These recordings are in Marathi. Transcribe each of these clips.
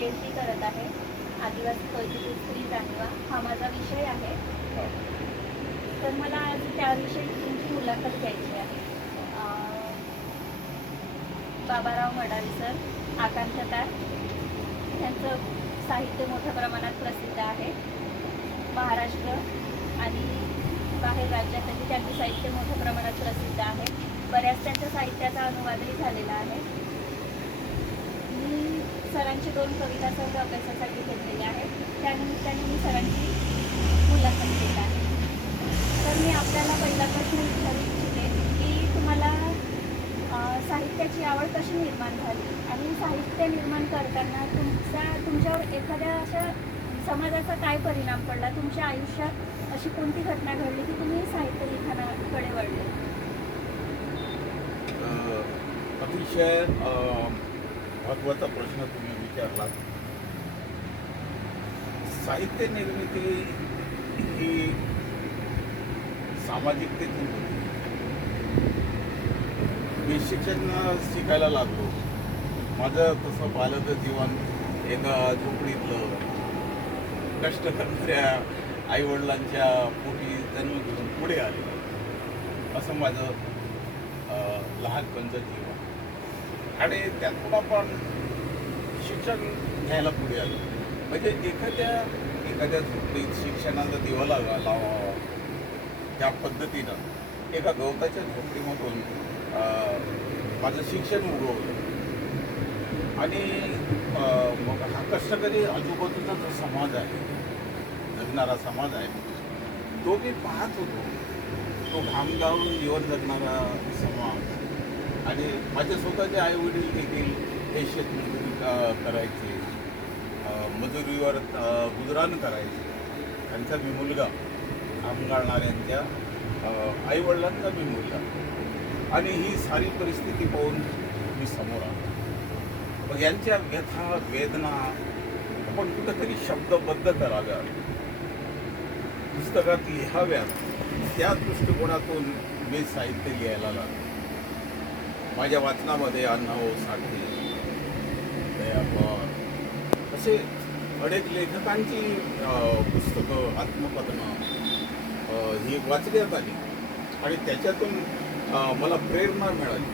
PhD करत आहे. आदिवासी कैदिक स्त्री जाणीवा हा माझा विषय आहे. तर मला आज त्याविषयी तुमची मुलाखत घ्यायची आहे. बाबाराव मडावी सर, आकांक्षातार यांचं साहित्य मोठ्या प्रमाणात प्रसिद्ध आहे. महाराष्ट्र आणि बाहेर राज्यातही त्यांचं साहित्य मोठ्या प्रमाणात प्रसिद्ध आहे. बऱ्याच त्यांच्या साहित्याचा अनुवादही झालेला आहे. मी सरांची 2 कविता संघ अभ्यासासाठी घेतलेले आहेत. त्यानिमित्ताने मी सरांची मुलाखत घेत आहे. तर मी आपल्याला पहिला प्रश्न विचारू इच्छिते की तुम्हाला साहित्याची आवड कशी निर्माण झाली आणि साहित्य निर्माण करताना तुमच्यावर एखाद्या अशा समाजाचा काय परिणाम पडला, तुमच्या आयुष्यात अशी कोणती घटना घडली की तुम्ही साहित्य लिखाणाकडे वळले? अतिशय महत्त्वाचा प्रश्न तुम्ही विचारला. साहित्य निर्मिती ही सामाजिकतेतून होती. मी शिक्षण शिकायला लागलो. माझं तसं पाहिलं जीवन एका झोपडीतलं कष्ट करणाऱ्या आईवडिलांच्या पोटी जन्म घेऊन पुढे आले, असं माझं लहानपणचं जीवन. आणि त्यातून आपण शिक्षण घ्यायला पुढे आलो. म्हणजे एखाद्या झोपडीत शिक्षणाचा दिवा लावावा त्या पद्धतीनं एका गवताच्या झोपडीमधून माझं शिक्षण उगवलं. आणि मग हा कष्टकरी आजूबाजूचा जो समाज आहे, जगणारा समाज आहे, तो मी पाहत होतो. तो घाम गाळून जीवन जगणारा समाज. आणि माझे स्वतःचे आईवडील देखील हे शेतमजुरी करायचे, मजुरीवर गुजराण करायचे. त्यांचा मी मुलगा, घाम गाळणाऱ्यांच्या आईवडिलांचा मी मुलगा. आणि ही सारी परिस्थिती पाहून मी समोर आलो. मग यांच्या व्यथा वेदना आपण कुठेतरी शब्दबद्ध कराव्यात, पुस्तकात लिहाव्यात. त्या दृष्टिकोनातून मी साहित्य लिहायला लागलो. माझ्या वाचनामध्ये अण्णाभाऊ साठे, दयापर असे अनेक लेखकांची पुस्तकं, आत्मकथनं ही वाचण्यात आली. आणि त्याच्यातून मला प्रेरणा मिळाली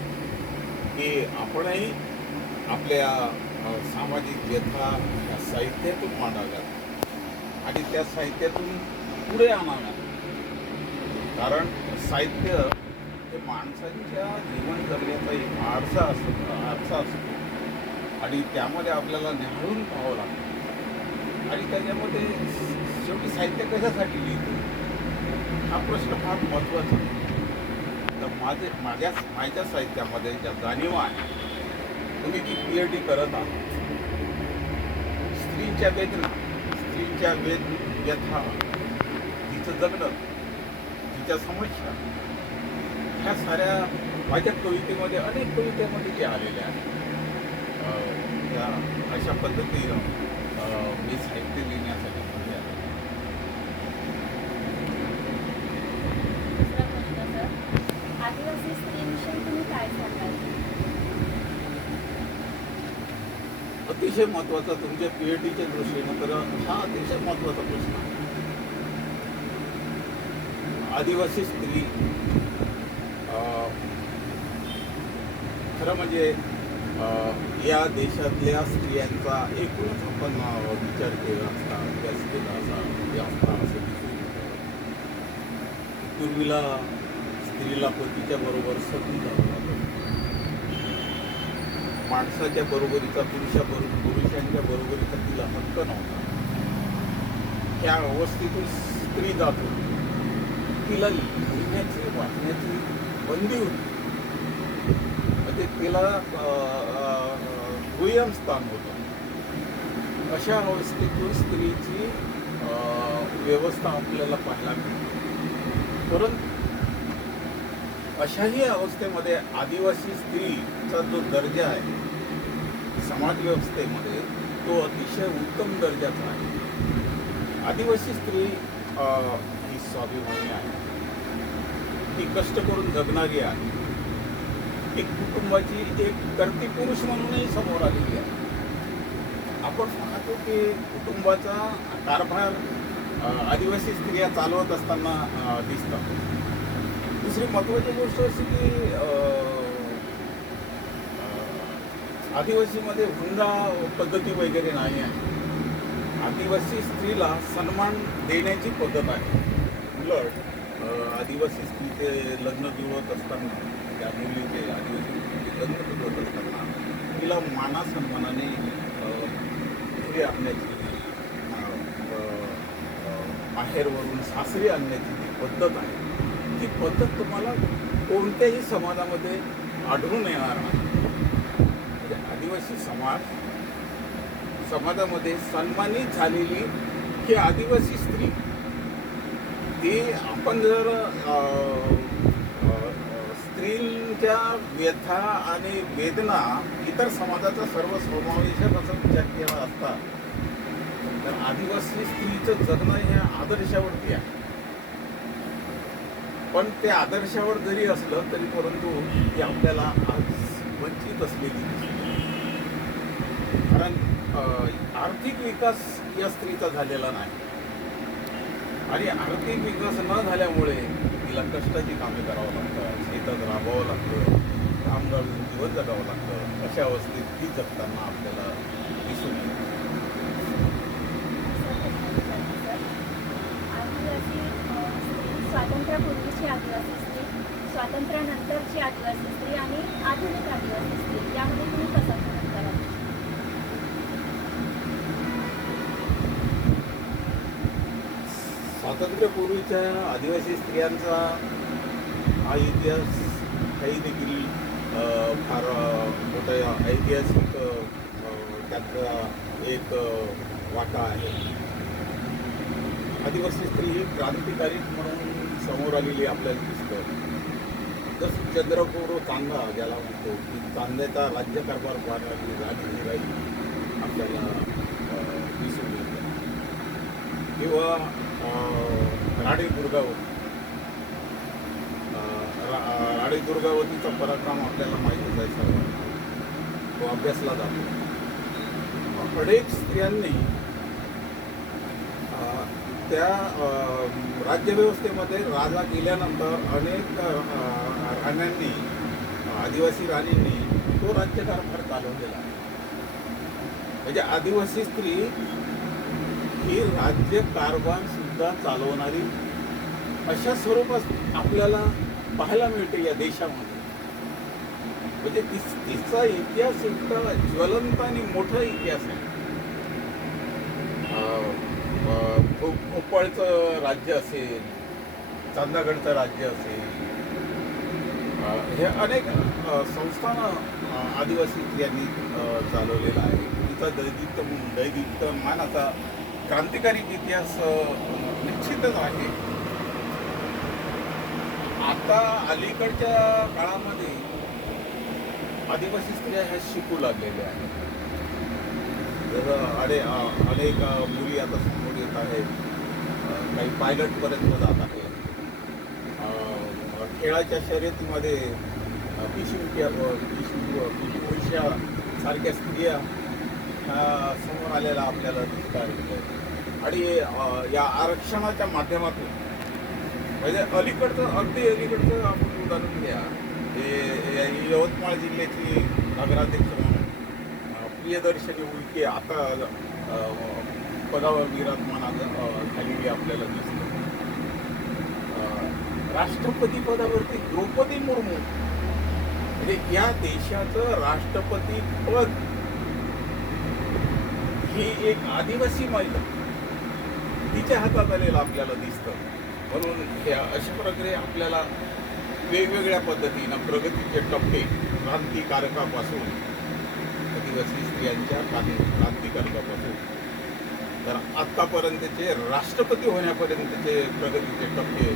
की आपणही आपल्या सामाजिक व्यथा या साहित्यातून मांडाव्यात आणि त्या साहित्यातून पुढे आणाव्यात. कारण साहित्य हे माणसांच्या जीवन जगण्याचा एक आरसा असतो आणि त्यामध्ये आपल्याला न्याहाळून पाहावं लागतं. आणि त्याच्यामध्ये शेवटी साहित्य कशासाठी लिहितो हा प्रश्न फार महत्त्वाचा आहे. तर माझ्या साहित्यामध्ये ज्या जाणीवा आहे, तुम्ही ती PhD करत आहात. स्त्रीच्या वेदना, स्त्रीच्या व्यथा, तिचं जगणं, तिच्या समस्या, ह्या साऱ्या माझ्या कवितेमध्ये, अनेक कवितेमध्ये जे आलेल्या आहेत. त्या अशा पद्धतीनं मी साहित्य लिहिण्यासाठी पुढे आलो. दुसरा प्रश्न सर, आदिवासी स्त्रीविषयी तुम्ही काय सांगाल? अतिशय महत्त्वाचा, तुमच्या PhDच्या दृष्टीनं तर हा अतिशय महत्त्वाचा प्रश्न आहे. आदिवासी स्त्री खरं म्हणजे या देशातल्या स्त्रियांचा एकूणच आपण विचार केला असता, अभ्यास केला असता असं दिसून येतं. पूर्वीला स्त्रीला पतीच्या बरोबर सती जावं लागत. माणसाच्या बरोबरीचा, पुरुषांच्या बरोबरीचा तिला हक्क नव्हता. ह्या अवस्थेतून स्त्री जात होती. तिला लिहिण्याची, वाचण्याची बंदी होती. म्हणजे तिला दुय्यम स्थान होतं. अशा अवस्थेतून स्त्रीची व्यवस्था आपल्याला पाहायला मिळते. परंतु अशाही अवस्थेमध्ये आदिवासी स्त्रीचा जो दर्जा आहे समाज व्यवस्थेमध्ये, तो अतिशय उत्तम दर्जाचा आहे. आदिवासी स्त्री ही स्वाभिमानी आहे. ती कष्ट करून जगणारी आहे. एक कुटुंबाची एक कर्ती पुरुष म्हणूनही समोर आलेली आहे. आपण पाहतो की कुटुंबाचा कारभार आदिवासी स्त्रिया चालवत असताना दिसतात. दुसरी महत्त्वाची गोष्ट अशी की आदिवासीमध्ये हुंडा पद्धती वगैरे नाही आहे. आदिवासी स्त्रीला सन्मान देण्याची पद्धत आहे. उलट आदिवासी स्त्रीचे लग्न जुळवत असताना, त्या मुलीचे आदिवासी मुलीचे लग्न जुळवत असताना तिला माना सन्मानाने घरी आणण्याची, माहेरवरून सासरी आणण्याची जी पद्धत आहे, ती पद्धत तुम्हाला कोणत्याही समाजामध्ये आढळून येणार नाही. म्हणजे आदिवासी समाजामध्ये सन्मानित झालेली ही आदिवासी स्त्री, ती आपण जर स्त्रीच्या व्यथा आणि वेदना इतर समाजाचा सर्व समावेशक असा विचार केला असता तर आदिवासी स्त्रीचं जगणं ह्या आदर्शावरती आहे. पण ते आदर्शावर जरी असलं तरी परंतु ती आपल्याला आज वंचित असलेली दिसते. कारण आर्थिक विकास या स्त्रीचा झालेला नाही आणि आर्थिक विकास न झाल्यामुळे तिला कष्टाची कामे करावं लागतं, शेतात राबावं लागतं, काम गाळून जीवन जगावं लागतं. अशा अवस्थेत ती जगताना आपल्याला दिसून येते. आदिवासी स्त्री, स्वातंत्र्यापूर्वीची आदिवासी स्त्री, स्वातंत्र्यानंतरची आदिवासी स्त्री आणि आधुनिक आदिवासी स्त्री यामध्ये तुम्ही कसा फरक कराल? स्वातंत्र्यपूर्वीच्या आदिवासी स्त्रियांचा हा इतिहास काही देखील फार मोठा ऐतिहासिक त्याचा एक वाटा आहे. आदिवासी स्त्री ही क्रांतिकारी म्हणून समोर आलेली आपल्याला दिसतं. जसं चंद्रपूर तांदा ज्याला म्हणतो की तांद्याचा राज्यकारभार पाहणारी राणी हिराई आपल्याला दिसून येते. किंवा राणी दुर्गावतीचा पराक्रम आपल्याला माहीतच आहे, सर्व तो अभ्यासला जातो. अनेक स्त्रियांनी त्या राज्यव्यवस्थेमध्ये राजा गेल्यानंतर अनेक राण्यांनी, आदिवासी राणींनी तो राज्यकारभार चालवलेला आहे. म्हणजे आदिवासी स्त्री ही राज्यकारभार सुद्धा चालवणारी अशा स्वरूपात आपल्याला पाहायला मिळते या देशामध्ये. म्हणजे तिचा इतिहास इतका ज्वलंत आणि मोठा इतिहास आहे. भोपाळचं राज्य असेल, चांदागडचं राज्य असेल, हे अनेक संस्थान आदिवासी स्त्रियांनी चालवलेलं आहे. तिचा दैदिप्यमानाचा क्रांतिकारी इतिहास निश्चितच आहे. आता अलीकडच्या काळामध्ये आदिवासी स्त्रिया ह्या शिकू लागलेल्या आहेत. जसं अनेक मुली आता समोर येत आहेत, काही पायलटपर्यंत जात आहेत. खेळाच्या शर्यतीमध्ये पुरुषा सारख्या स्त्रिया समोर आलेला आपल्याला दिसतात. आणि या आरक्षणाच्या माध्यमातून म्हणजे अगदी अलीकडचं आपण उदाहरण घ्या. हे यवतमाळ जिल्ह्याची नगराध्यक्ष म्हणून प्रियदर्शनी उईके आता पदावर विराजमान झालेली आपल्याला दिसते. राष्ट्रपती पदावरती द्रौपदी मुर्मू, म्हणजे या देशाचं राष्ट्रपती पद ही एक आदिवासी महिला तिच्या हातात आलेलं आपल्याला दिसतं. म्हणून हे अशा प्रकारे आपल्याला वेगवेगळ्या पद्धतीनं प्रगतीचे टप्पे, क्रांतिकारकापासून आदिवासी स्त्रियांच्या क्रांतिकारकापासून तर आत्तापर्यंतचे राष्ट्रपती होण्यापर्यंतचे प्रगतीचे टप्पे